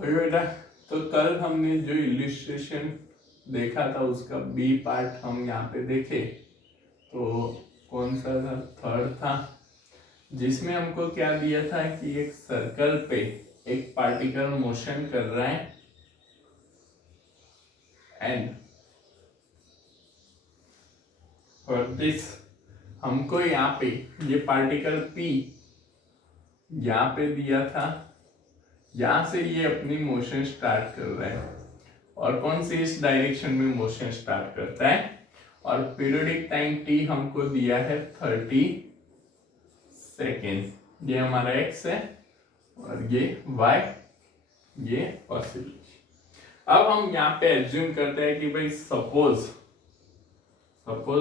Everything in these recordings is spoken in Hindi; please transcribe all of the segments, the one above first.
बेटा, तो कल हमने जो इलिस्ट्रेशन देखा था उसका बी पार्ट हम यहाँ पे देखे, तो कौन सा था? थर्ड था, जिसमें हमको क्या दिया था कि एक सर्कल पे एक पार्टिकल मोशन कर रहा है एंड फॉर दिस हमको यहाँ पे ये पार्टिकल पी यहाँ पे दिया था, यहाँ से ये अपनी मोशन स्टार्ट कर रहा है और कौन सी इस डायरेक्शन में मोशन स्टार्ट करता है, और पीरियोडिक टाइम टी हमको दिया है 30 सेकेंड। ये हमारा एक्स है और ये वाई, ये ऑसिलेशन। अब हम यहाँ पे एज्यूम करते हैं कि भाई सपोज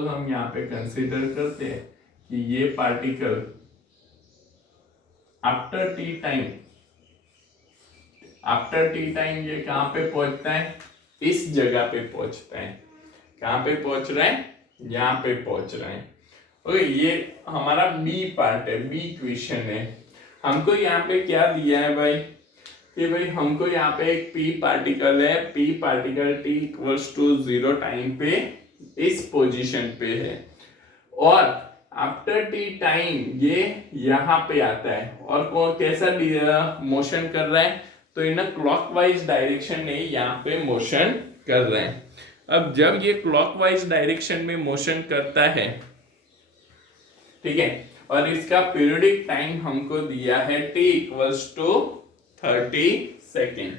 हम यहाँ पे कंसीडर करते हैं कि ये पार्टिकल आफ्टर टी टाइम ये कहाँ पे पहुंचता है? इस जगह पे पहुंचता है। कहाँ पे पहुंच रहा है? यहाँ पे पहुंच रहा है। ओके, ये हमारा बी पार्ट है, बी इक्वेशन है। हमको यहाँ पे क्या दिया है भाई कि भाई हमको यहाँ पे एक पी पार्टिकल है, P particle T equals to 0 time पे इस पोजीशन पे है और आफ्टर टी टाइम ये यहाँ पे आता है और कौन कैसा मोशन कर रहा है? तो इन क्लॉकवाइज डायरेक्शन में यहाँ पे मोशन कर रहे हैं। अब जब ये क्लॉकवाइज डायरेक्शन में मोशन करता है, ठीक है, और इसका पीरियोडिक टाइम हमको दिया है t इक्वल्स टू 30 सेकेंड,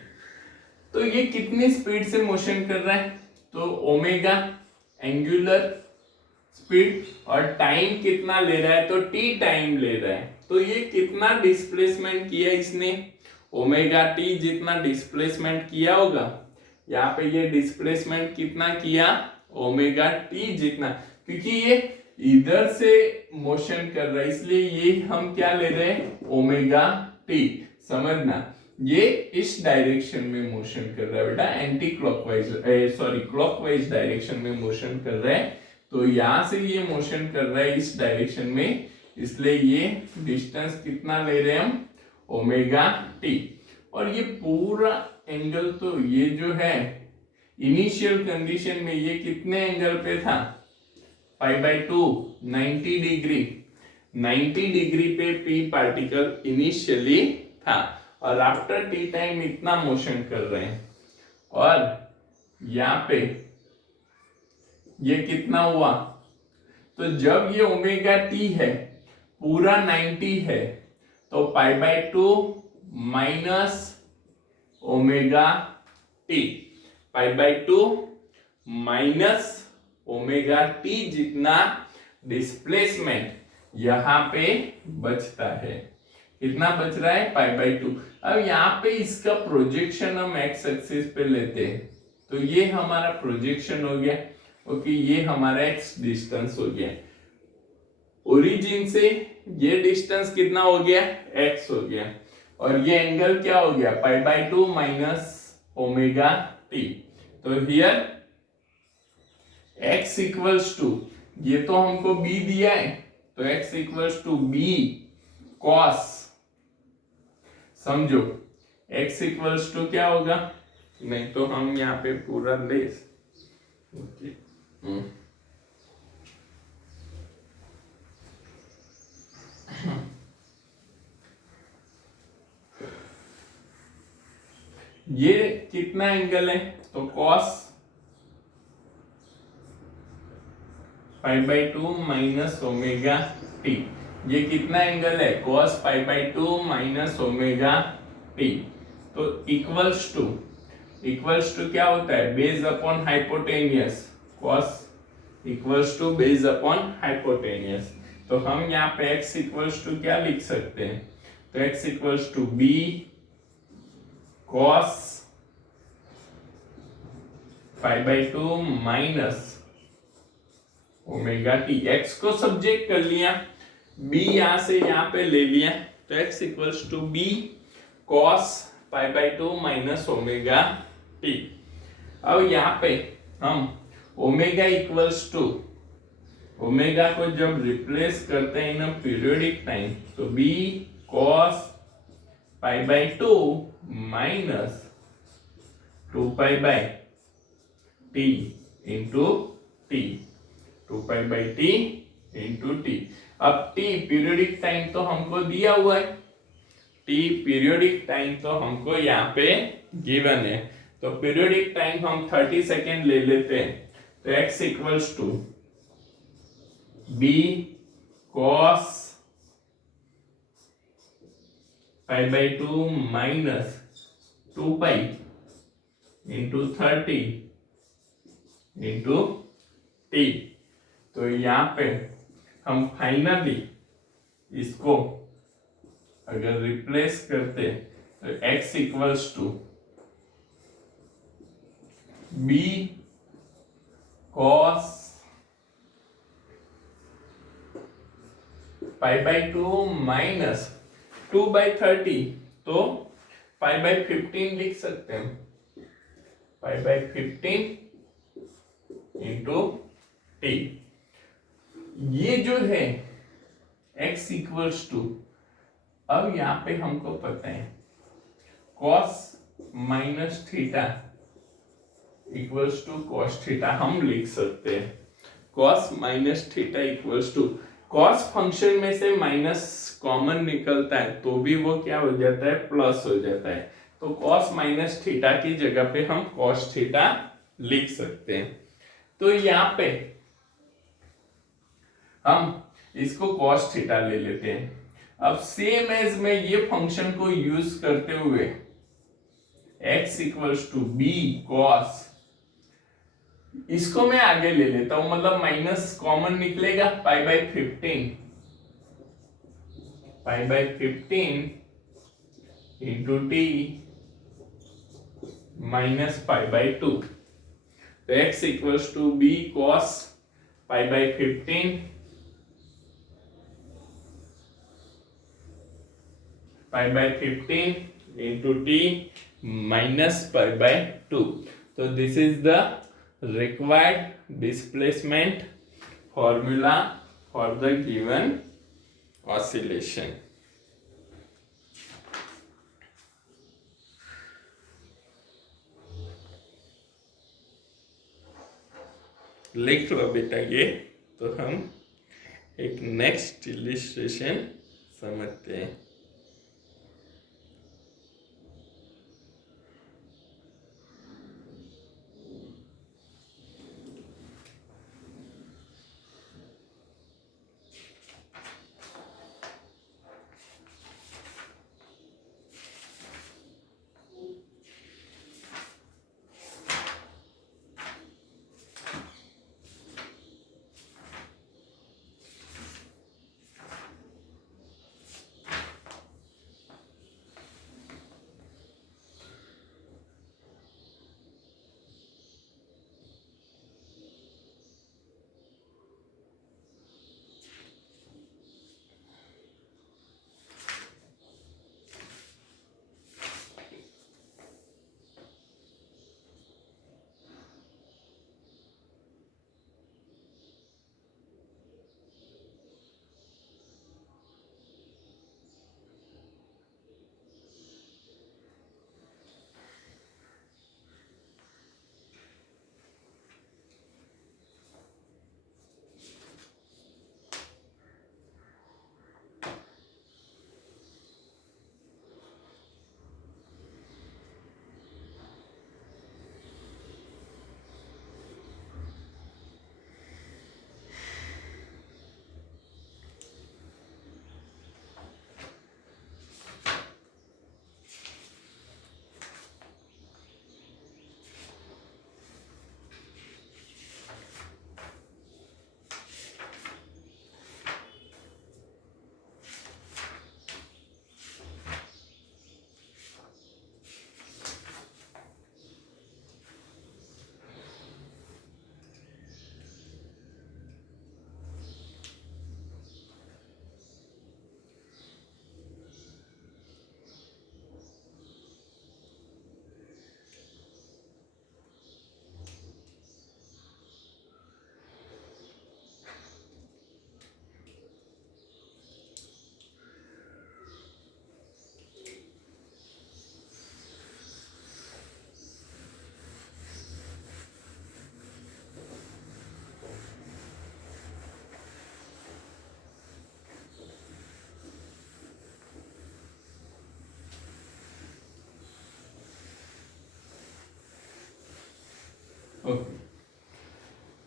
तो ये कितनी स्पीड से मोशन कर रहा है? तो ओमेगा एंगुलर स्पीड और टाइम कितना ले रहा है? तो t टाइम ले रहा है। तो ये कितना डिस्प्लेसमेंट किया इसने? ओमेगा t जितना डिस्प्लेसमेंट किया होगा, यहाँ पे ये डिस्प्लेसमेंट कितना किया? ओमेगा t जितना, क्योंकि ये इधर से मोशन कर रहा है इसलिए ये हम क्या ले रहे हैं? Omega T. समझना, ये इस डायरेक्शन में मोशन कर रहा है बेटा, एंटी क्लॉकवाइज क्लॉकवाइज डायरेक्शन में मोशन कर रहा है। तो यहां से ये मोशन कर रहा है इस डायरेक्शन में, इसलिए ये डिस्टेंस कितना ले रहे हैं हम? Omega T. और ये पूरा एंगल, तो ये जो है इनिशियल कंडीशन में ये कितने एंगल पे था? π/2 90 डिग्री, 90 डिग्री पे पी पार्टिकल इनिशियली था और आफ्टर टी टाइम इतना मोशन कर रहे हैं और यहाँ पे ये कितना हुआ? तो जब ये ओमेगा टी है पूरा 90 है तो π/2 minus omega T, π/2 minus omega T जितना डिस्प्लेसमेंट यहाँ पे बचता है। कितना बच रहा है? π/2। अब यहाँ पे इसका प्रोजेक्शन हम एक्स एक्सिस पे लेते हैं, तो ये हमारा प्रोजेक्शन हो गया। ओके, ये हमारा x डिस्टेंस हो गया। ओरिजिन से ये डिस्टेंस कितना हो गया, x हो गया, और ये एंगल क्या हो गया, π/2 माइनस ओमेगा टी। तो हियर x इक्वल्स टू, ये तो हमको b दिया है, तो x equals to b cos, समझो x इक्वल्स टू क्या होगा, नहीं तो हम यहाँ पे पूरा ले ओके। ये कितना एंगल है, तो cos π/2 माइनस ओमेगा टी, ये कितना एंगल है, cos π/2 माइनस ओमेगा टी। तो इक्वल्स टू क्या होता है, base upon hypotenuse, cos equals to base upon hypotenuse. तो हम यहाँ पे x इक्वल्स टू क्या लिख सकते हैं, तो x equals to b cos π/2 minus omega T. x को सब्जेक्ट कर लिया, b यहां से यहां पे ले लिया, तो x equals to b cos π/2 minus omega T. अब यहाँ पे हम ओमेगा इक्वल्स टू, ओमेगा को जब रिप्लेस करते हैं इन पीरियोडिक टाइम, तो b cos π/2 minus 2π/t into T, 2π/t into T. अब t पीरियोडिक टाइम तो हमको दिया हुआ है, t पीरियोडिक टाइम तो हमको यहाँ पे गिवन है, तो पीरियोडिक टाइम हम 30 सेकेंड ले लेते हैं, तो x equals to b cos π/2 minus 2π into 30 into T. तो यहाँ पे हम फाइनली इसको अगर रिप्लेस करते, तो x equals to b cos π/2 minus 2/30, तो π/15 लिख सकते हैं, π/15 इंटू टी। ये जो है x इक्वल्स टू, अब यहाँ पे हमको पता है cos minus theta equals to cos theta, हम लिख सकते हैं cos minus theta equals to, cos function में से माइनस कॉमन निकलता है तो भी वो क्या हो जाता है, प्लस हो जाता है, तो cos माइनस थीटा की जगह पे हम cos थीटा लिख सकते हैं। तो यहाँ पे हम इसको cos थीटा ले लेते हैं। अब सेम एज में ये फंक्शन को यूज करते हुए x equals to b cos, इसको मैं आगे ले लेता हूं, मतलब माइनस कॉमन निकलेगा, π/15 इंटू टी माइनस π/2, तो x equals to b cos π/15 into T minus π/2। तो this is the required displacement formula for the given oscillation। लिख लो बेटा ये, तो हम एक नेक्स्ट इलिस्ट्रेशन समझते हैं।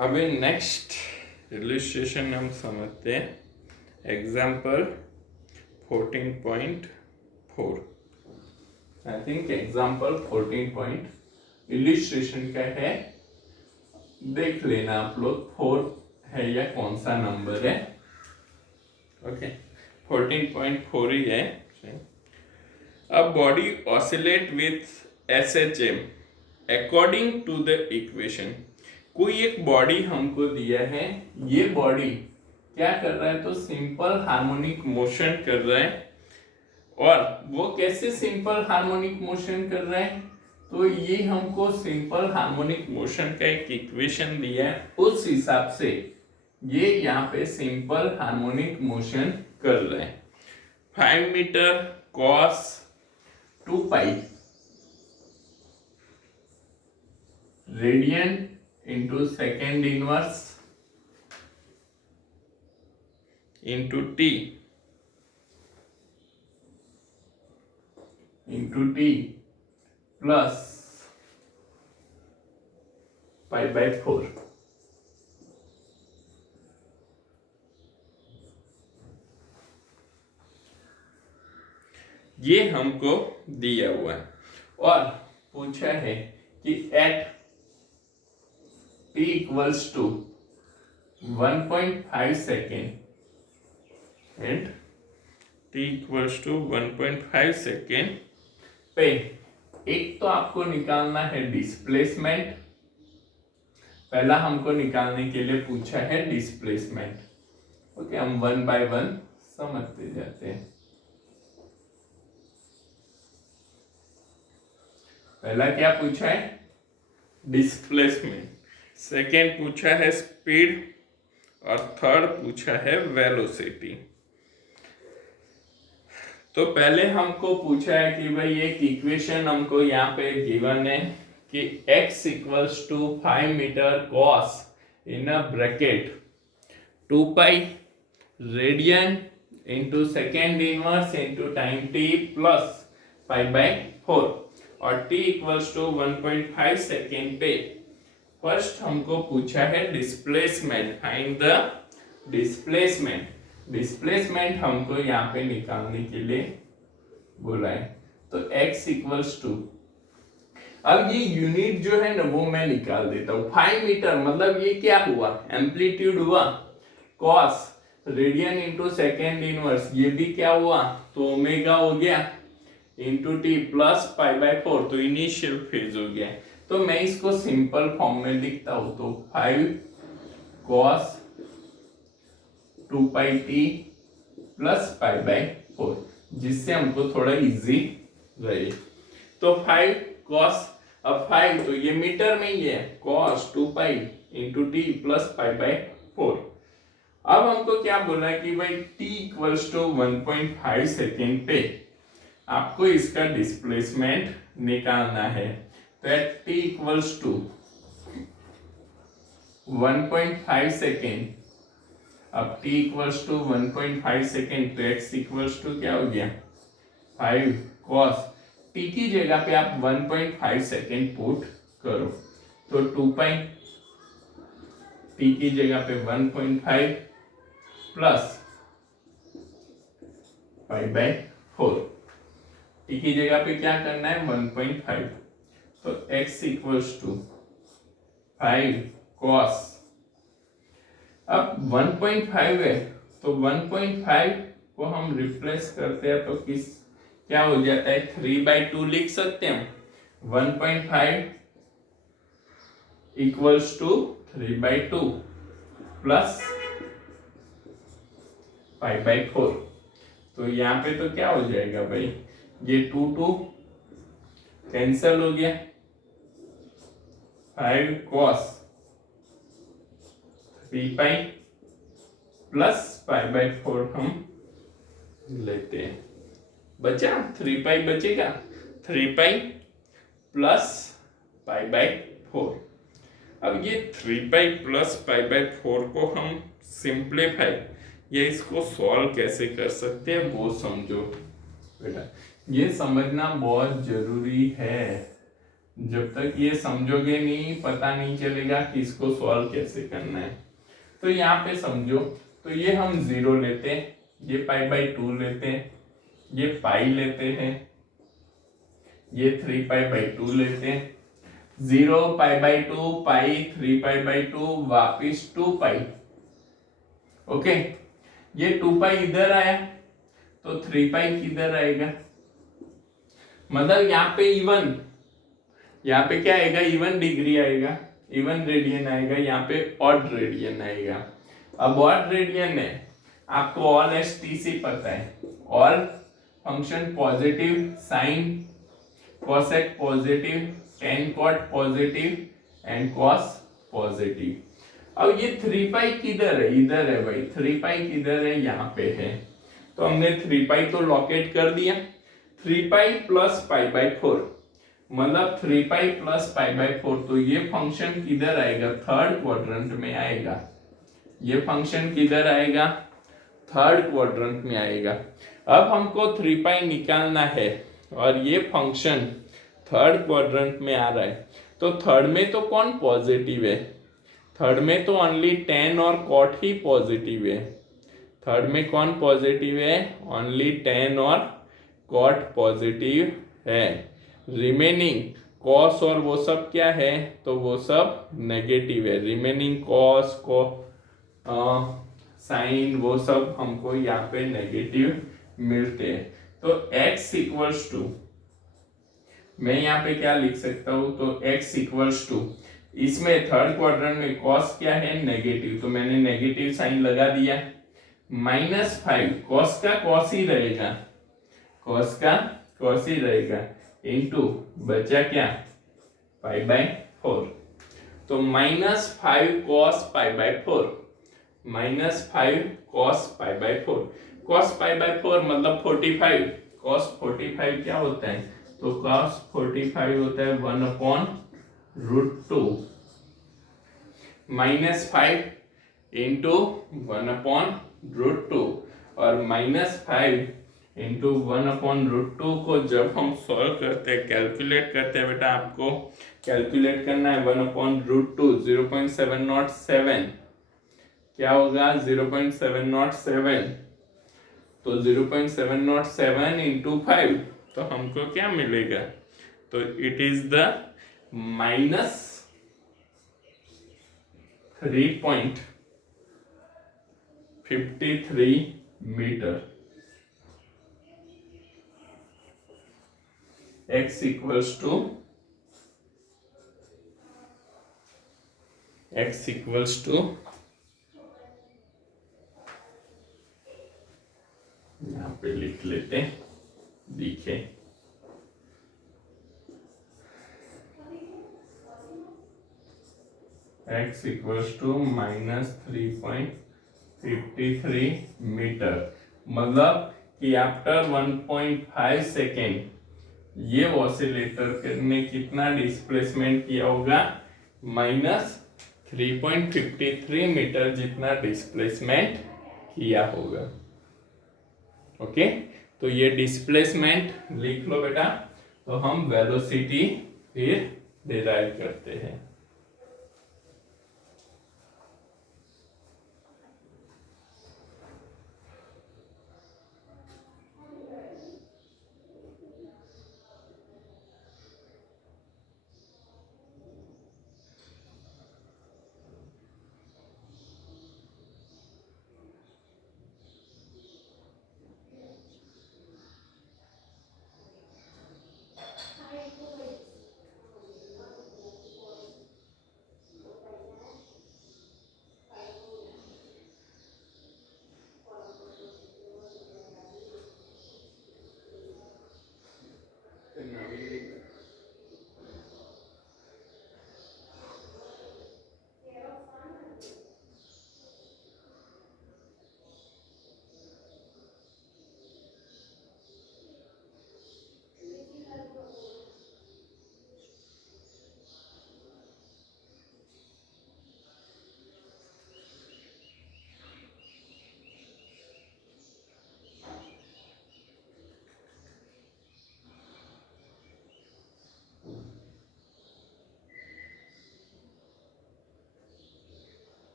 अभी नेक्स्ट इलस्ट्रेशन हम समझते हैं, example 14.4। I think example 14 illustration का है, देख लेना आप लोग 4 है या कौन सा नंबर है। ओके 14.4 ही है। A body oscillate with SHM according to the equation। कोई एक बॉडी हमको दिया है, ये बॉडी क्या कर रहा है, तो सिंपल हार्मोनिक मोशन कर रहा है। और वो कैसे सिंपल हार्मोनिक मोशन कर रहा है, तो ये हमको सिंपल हार्मोनिक मोशन का एक इक्वेशन दिया है, उस हिसाब से ये यहाँ पे सिंपल हार्मोनिक मोशन कर रहा है। 5 metre cos 2 pi radian into second inverse into T plus pi by 4। ये हमको दिया हुआ है और पूछा है कि at t equals to 1.5 second, at t equals to 1.5 second पे एक तो आपको निकालना है डिस्प्लेसमेंट। पहला हमको निकालने के लिए पूछा है डिस्प्लेसमेंट। ओके हम 1 बाय 1 समझते जाते हैं। पहला क्या पूछा है, डिस्प्लेसमेंट, सेकेंड पूछा है स्पीड और थर्ड पूछा है वेलोसिटी। तो पहले हमको पूछा है कि भाई एक इक्वेशन हमको यहाँ पे गिवन है कि x equals to 5 metre cos in a bracket 2 pi radian into second inverse into time t plus pi by 4 और t इक्वल्स टू 1.5 सेकेंड पे फर्स्ट हमको पूछा है displacement, find the displacement. Displacement हमको यहाँ पे निकालने के लिए बोला है, तो x इक्वल्स टू, अब ये यूनिट जो है ना वो मैं निकाल देता हूँ। 5 मीटर मतलब ये क्या हुआ, एम्पलीट्यूड हुआ, cos radian into second inverse ये भी क्या हुआ, तो ओमेगा हो गया into T plus pi by 4, तो इनिशियल फेज हो गया। तो मैं इसको सिंपल फॉर्म में लिखता हूं, तो 5 cos 2 pi t plus pi by 4, जिससे हमको थोड़ा इजी रहे। तो 5 cos, अब 5 तो ये मीटर में ही है, cos 2 pi into T plus pi by 4। अब हमको क्या बोला है कि भाई t इक्वल्स टू 1.5 सेकेंड पे आपको इसका डिस्प्लेसमेंट निकालना है। तो at t equals to 1.5 second, अब t इक्वल्स टू 1.5 सेकेंड तो x इक्वल्स टू क्या हो गया 5 cos, t की जगह पे आप 1.5 सेकेंड पुट करो, तो 2 पाई t की जगह पे 1.5 प्लस पाई बाय 4, t की जगह पे क्या करना है 1.5, तो x इक्वल्स टू 5 cos, अब 1.5 है तो 1.5 को हम रिप्लेस करते हैं तो किस क्या हो जाता है 3/2 लिख सकते हैं हम। 1.5 इक्वल्स टू 3/2 प्लस 5/4, तो यहाँ पे तो क्या हो जाएगा भाई, ये 2 कैंसल हो गया, 5 cos 3 pi plus pi by 4 हम लेते हैं, बचा 3 पाई बचेगा, 3 पाई प्लस पाई बाय 4। अब ये 3 पाई प्लस पाई बाय 4 को हम सिंप्लीफाई या इसको सॉल्व कैसे कर सकते हैं वो समझो बेटा, ये समझना बहुत जरूरी है। जब तक ये समझोगे नहीं पता नहीं चलेगा कि इसको सॉल्व कैसे करना है। तो यहाँ पे समझो, तो ये हम 0 लेते हैं, ये π/2 लेते हैं, ये पाई लेते हैं, ये 3π/2 लेते हैं, 0 π/2 पाई 3π/2 वापिस 2π। ओके, ये 2π इधर आया तो 3π किधर आएगा, मतलब यहाँ पे इवन, यहाँ पे क्या आएगा, इवन डिग्री आएगा, इवन रेडियन आएगा, यहाँ पे ऑड रेडियन आएगा। अब ऑड रेडियन है, आपको ऑल एसटीसी पता है, all function positive, sine cosec positive, tan cot positive and cos positive. अब ये 3π किधर है, इधर है भाई, 3π किधर है, यहाँ पे है, तो हमने 3π तो लॉकेट कर दिया। 3π प्लस π/4 मतलब 3π प्लस π/4, तो ये फंक्शन किधर आएगा, थर्ड क्वाड्रेंट में आएगा, ये फंक्शन किधर आएगा, थर्ड क्वाड्रेंट में आएगा। अब हमको 3π निकालना है और ये फंक्शन थर्ड क्वाड्रेंट में आ रहा है, तो थर्ड में तो कौन पॉजिटिव है, थर्ड में तो ओनली tan और cot ही पॉजिटिव है, थर्ड में कौन पॉजिटिव है, ओनली tan और cot पॉजिटिव है, रिमेनिंग cos और वो सब क्या है, तो वो सब नेगेटिव है, रिमेनिंग cos को साइन वो सब हमको यहाँ पे नेगेटिव मिलते हैं। तो x इक्वल्स टू, मैं यहाँ पे क्या लिख सकता हूँ, तो x इक्वल्स टू, इसमें थर्ड क्वाड्रेंट में cos क्या है, नेगेटिव, तो मैंने नेगेटिव साइन लगा दिया, -5 cos का cos ही रहेगा, cos का cos ही रहेगा, इनटू बचा क्या, π/4, तो -5 cos π/4, -5 cos π/4, cos π/4 मतलब 45, cos 45 क्या होता है, तो cos 45 होता है 1/√2, -5 इंटू 1/√2, और -5 इंटू 1/√2 को जब हम सॉल्व करते हैं, कैलकुलेट करते हैं, बेटा आपको कैलकुलेट करना है 1/√2, 0.707, क्या होगा 0.707, तो 0.707 इंटू 5, तो हमको क्या मिलेगा, तो it is the -3.53 metre. x equals to यहाँ पे लिख लेते हैं, दिखे x इक्वल्स टू -3.53 मीटर, मतलब कि आफ्टर 1.5 सेकेंड ये ऑसिलेटर ने कितना डिस्प्लेसमेंट किया होगा, -3.53 मीटर जितना डिस्प्लेसमेंट किया होगा। ओके, तो ये डिस्प्लेसमेंट लिख लो बेटा, तो हम वेलोसिटी फिर डिराइव करते हैं।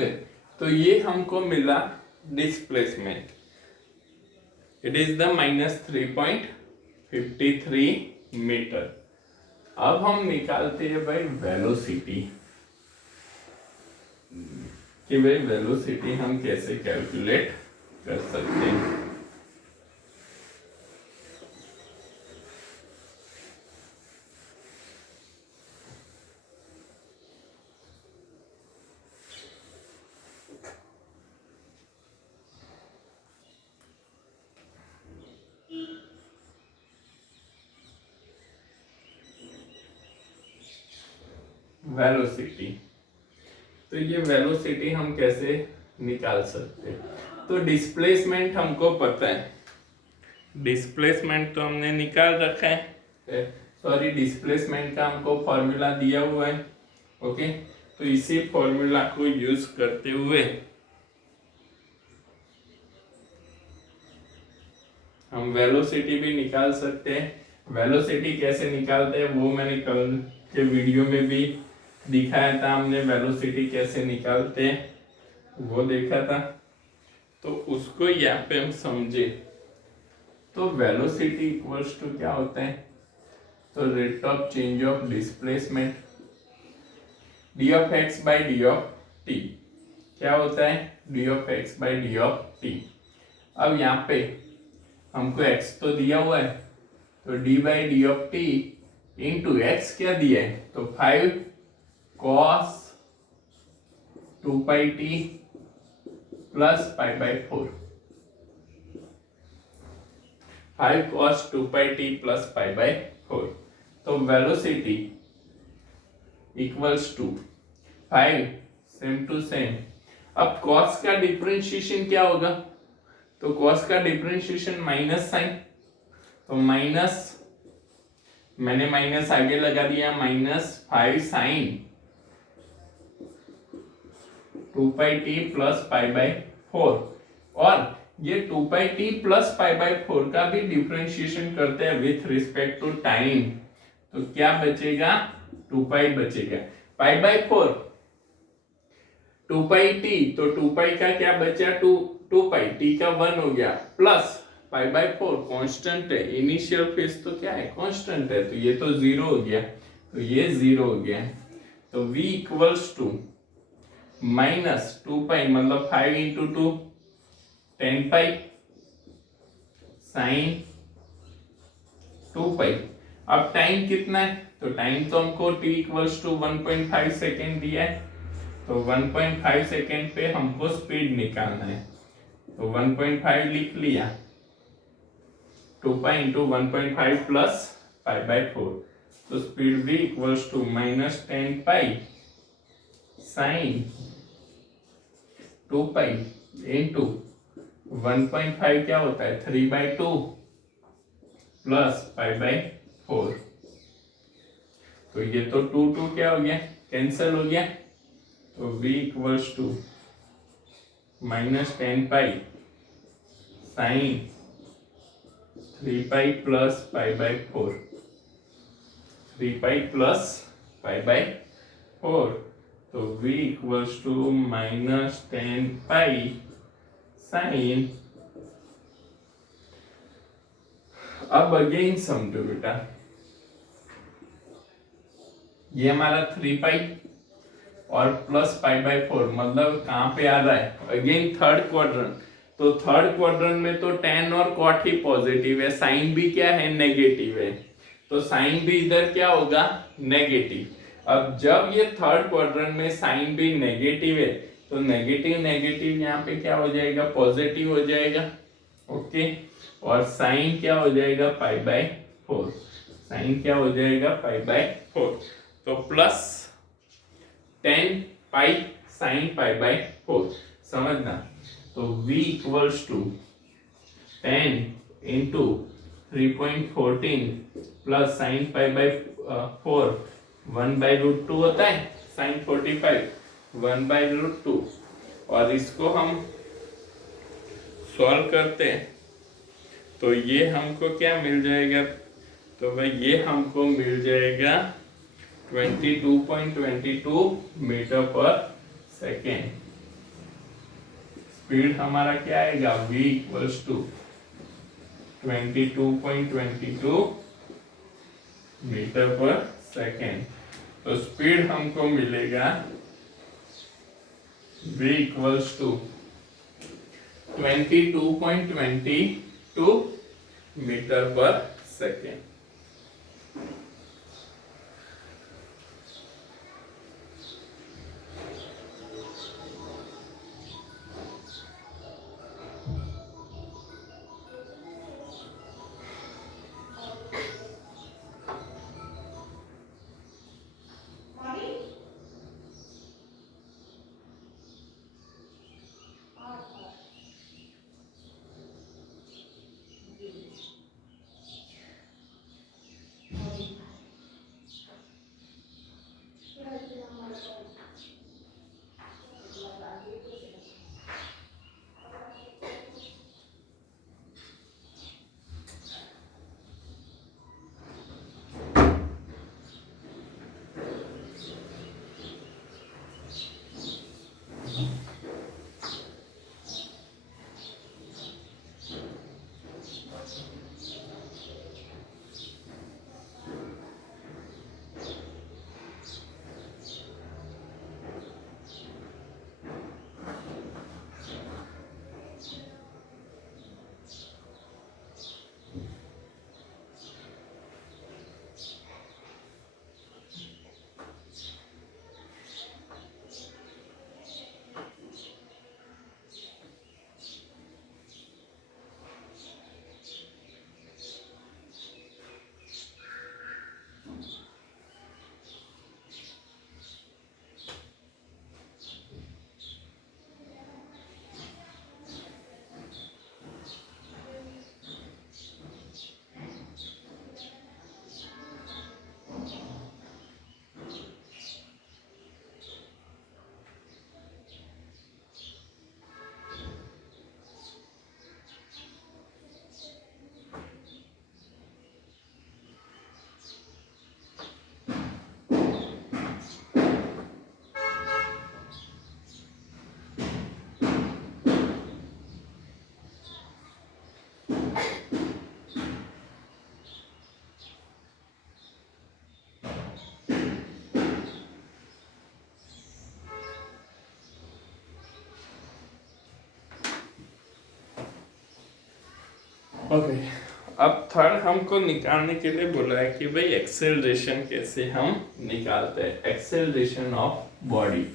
ओके, तो ये हमको मिला displacement, it is the -3.53 metre. अब हम निकालते हैं भाई वेलोसिटी, कि भाई वेलोसिटी हम कैसे कैलकुलेट कर सकते हैं। वेलोसिटी, तो ये वेलोसिटी हम कैसे निकाल सकते हैं? तो डिस्प्लेसमेंट हमको पता है, डिस्प्लेसमेंट तो हमने निकाल रखा है, सॉरी डिस्प्लेसमेंट का हमको फॉर्मूला दिया हुआ है। ओके, तो इसी फॉर्मूला को यूज करते हुए हम वेलोसिटी भी निकाल सकते हैं। वेलोसिटी कैसे निकालते हैं वो मैंने कल के वीडियो में भी दिखाया था, हमने वेलोसिटी कैसे निकालते हैं वो देखा था, तो उसको यहाँ पे हम समझे। तो वेलोसिटी इक्वल्स टू क्या होता है? तो rate of change of displacement D of x by d of T. क्या होता है? D of x by d of T. अब यहाँ पे हमको x तो दिया हुआ है, तो d by d of t into x क्या दिया है? तो 5 cos 2 pi t plus pi by 4, 5 cos 2 pi t plus pi by 4। तो velocity equals to 5 same to same. अब cos का डिफरेंशिएशन क्या होगा? तो cos का डिफरेंशिएशन माइनस साइन, तो माइनस, मैंने माइनस आगे लगा दिया, -5 sine 2 pi t plus pi by 4। और ये 2 pi t plus pi by 4 का भी डिफरेंशिएशन करते हैं विथ रिस्पेक्ट टू टाइम, तो क्या बचेगा? 2 पाई बचेगा, पाई बाई 4 2 पाई टी, तो 2 पाई का क्या बचा? 2 पाई, टी का 1 हो गया, प्लस पाई बाई 4 कांस्टेंट है, इनिशियल फेज तो क्या है? कांस्टेंट है, तो ये तो 0 हो गया, तो ये 0 हो गया। तो v इक्वल्स टू -2 पाई मतलब 5 इंटू 2 10 पाई साइन 2 पाई। अब टाइम कितना है? तो टाइम तो हमको t इक्वल्स टू 1.5 सेकेंड दिया है, तो 1.5 सेकेंड पे हमको स्पीड निकालना है, तो 1.5 लिख लिया, 2 pi into 1.5 plus pi by 4, तो speed v equals to -10 pi sine 2 pi into 1.5 क्या होता है? 3/2 प्लस पाई बाई 4, तो ये तो 2 क्या हो गया? कैंसिल हो गया, तो v equals to -10 pi sine 3 pi plus pi by 4, 3 pi plus pi by 4, तो v equals to -10 pi sine. अब अगेन समझो बेटा, ये हमारा 3 पाई और प्लस पाई बाई 4 मतलब कहां पे आ रहा है? अगेन थर्ड क्वाड्रेंट, तो थर्ड क्वाड्रेंट में तो tan और cot ही पॉजिटिव है, साइन भी क्या है? नेगेटिव है, तो साइन भी इधर क्या होगा? नेगेटिव। अब जब ये थर्ड क्वाड्रेंट में साइन भी नेगेटिव है, तो नेगेटिव नेगेटिव यहाँ पे क्या हो जाएगा? पॉजिटिव हो जाएगा। ओके, और साइन क्या हो जाएगा? पाई बाई 4, साइन क्या हो जाएगा? पाई बाई 4, तो plus 10 pi sine pi by 4, समझना। तो v equals to 10 into 3.14 plus sine pi by 4 1/√2 होता है, साइन 45 1/√2, और इसको हम सॉल्व करते हैं तो ये हमको क्या मिल जाएगा? तो भाई ये हमको मिल जाएगा 22.22 मीटर पर सेकेंड। स्पीड हमारा क्या आएगा, v इक्वल्स टू 22.22 मीटर पर सेकेंड। तो स्पीड हमको मिलेगा v इक्वल्स टू 22.22 मीटर पर सेकेंड। ओके, अब थर्ड हमको निकालने के लिए बोला है कि भाई एक्सेलरेशन कैसे हम निकालते हैं, acceleration of body.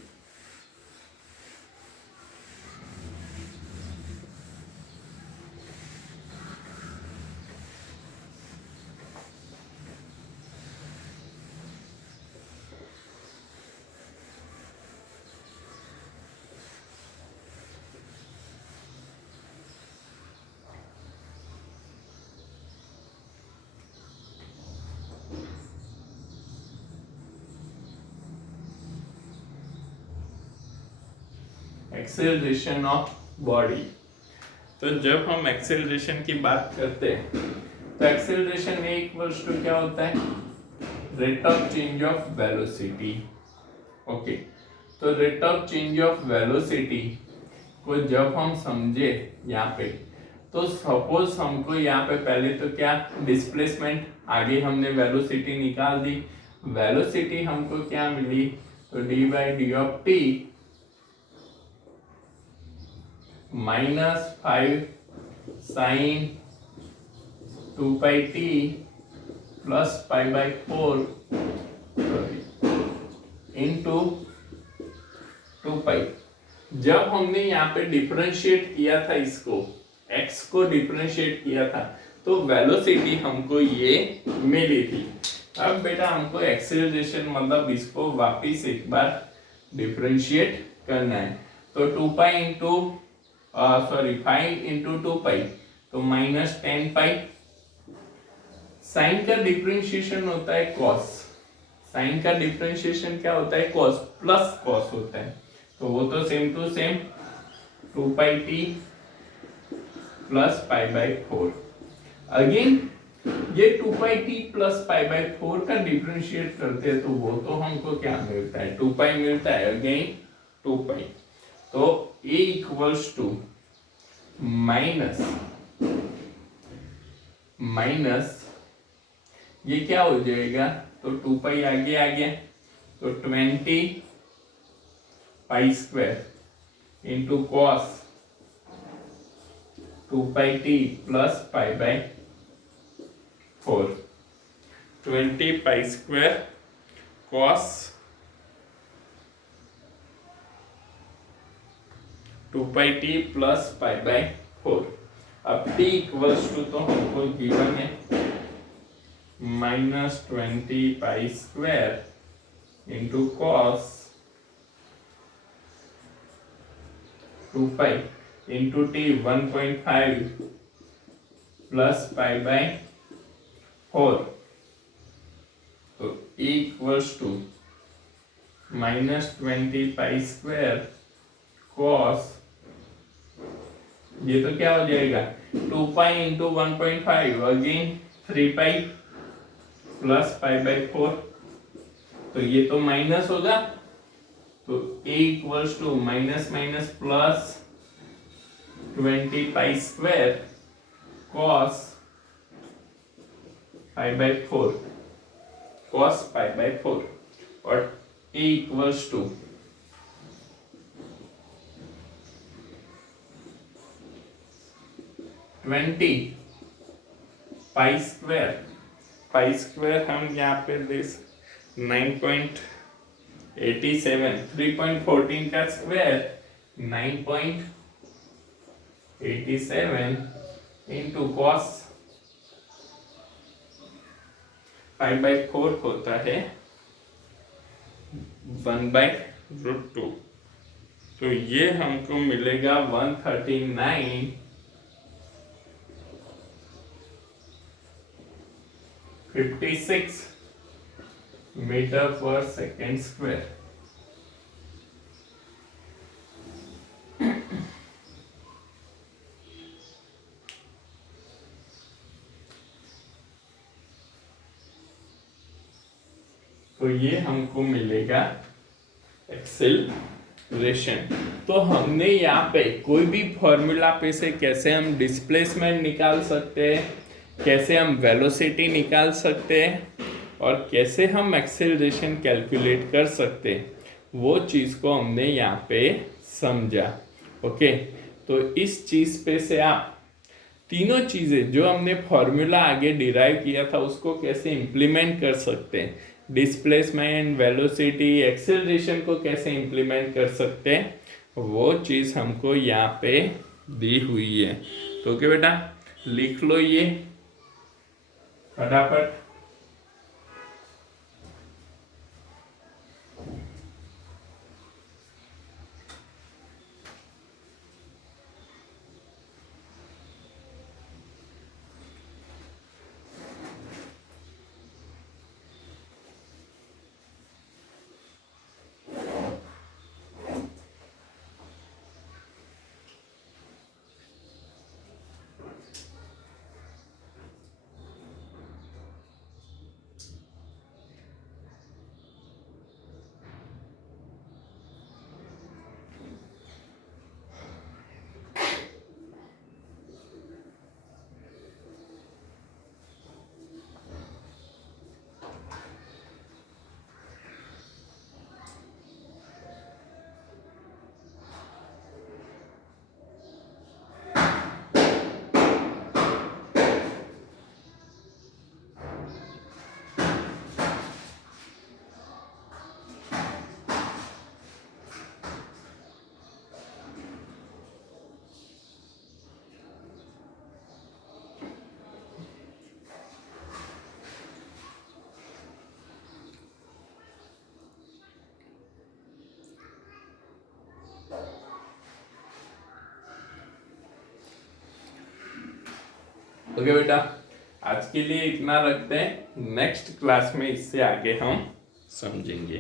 Acceleration of body. तो जब हम एक्सेलरेशन की बात करते हैं तो एक्सेलरेशन ए इक्वल्स टू क्या होता है, rate of change of velocity. Okay, तो rate of change of velocity को जब हम समझे यहाँ पे, तो सपोज हमको यहाँ पे पहले तो क्या डिस्प्लेसमेंट, आगे हमने वेलोसिटी निकाल दी, वेलोसिटी हमको क्या मिली, तो D by d of T -5 sin 2 pi t plus pi by 4 into 2 पाई। जब हमने यहाँ पे डिफरेंशिएट किया था इसको, x को डिफरेंशिएट किया था, तो वेलोसिटी हमको ये मिली थी। अब बेटा हमको एक्सेलरेशन मतलब इसको वापिस एक बार डिफरेंशिएट करना है, तो 2 पाई इंटू 5 इंटू 2 पाई, तो -10 पाई। साइन का डिफरेंशिएशन होता है कॉस, साइन का डिफरेंशिएशन क्या होता है, कॉस प्लस कॉस होता है, तो वो तो same to same 2 pi t plus pi by 4। Again ये 2 pi t plus pi by 4 का डिफरेंशिएट करते हैं तो वो तो हमको क्या मिलता है, 2 पाई मिलता है, अगेन 2 पाई। तो ए इक्वल्स टू माइनस ये क्या हो जाएगा, तो 2 पाई आगे आ गया, तो 20 pi square into cos 2 pi t plus pi by 4, 20 pi square cos 2 pi t plus pi by 4। अब t इक्वल्स टू तो हमको गिवन है -20 pi square into cos 2 pi into t 1.5 plus pi by 4, तो e equals to -20 pi square cos, ये तो क्या हो जाएगा 2 pi into 1.5 again 3 pi plus pi by 4, तो ये तो माइनस होगा, तो a equals to minus minus plus 20 pi square cos pi by 4, cos pi by 4, और a equals to 20 pi square हम यहाँ पे दे 9.87, 3.14 का square 9.87 into cos pi by 4 होता है 1/√2, तो ये हमको मिलेगा 139.56 मीटर पर सेकेंड स्क्वायर। तो ये हमको मिलेगा एक्सेलरेशन। तो हमने यहाँ पे कोई भी फॉर्मूला पे से कैसे हम डिस्प्लेसमेंट निकाल सकते हैं, कैसे हम वेलोसिटी निकाल सकते हैं और कैसे हम एक्सेलरेशन कैलकुलेट कर सकते हैं, वो चीज़ को हमने यहाँ पे समझा। ओके, तो इस चीज़ पे से आप तीनों चीज़ें जो हमने फॉर्मूला आगे डिराइव किया था उसको कैसे इम्प्लीमेंट कर सकते हैं, डिस्प्लेसमेंट, वेलोसिटी, एक्सेलरेशन को कैसे इम्प्लीमेंट कर सकते हैं, वो चीज़ हमको यहाँ पे दी हुई है। तो ओके बेटा, लिख लो ये फटाफट। ओके बेटा, आज के लिए इतना रखते हैं, नेक्स्ट क्लास में इससे आगे हम समझेंगे।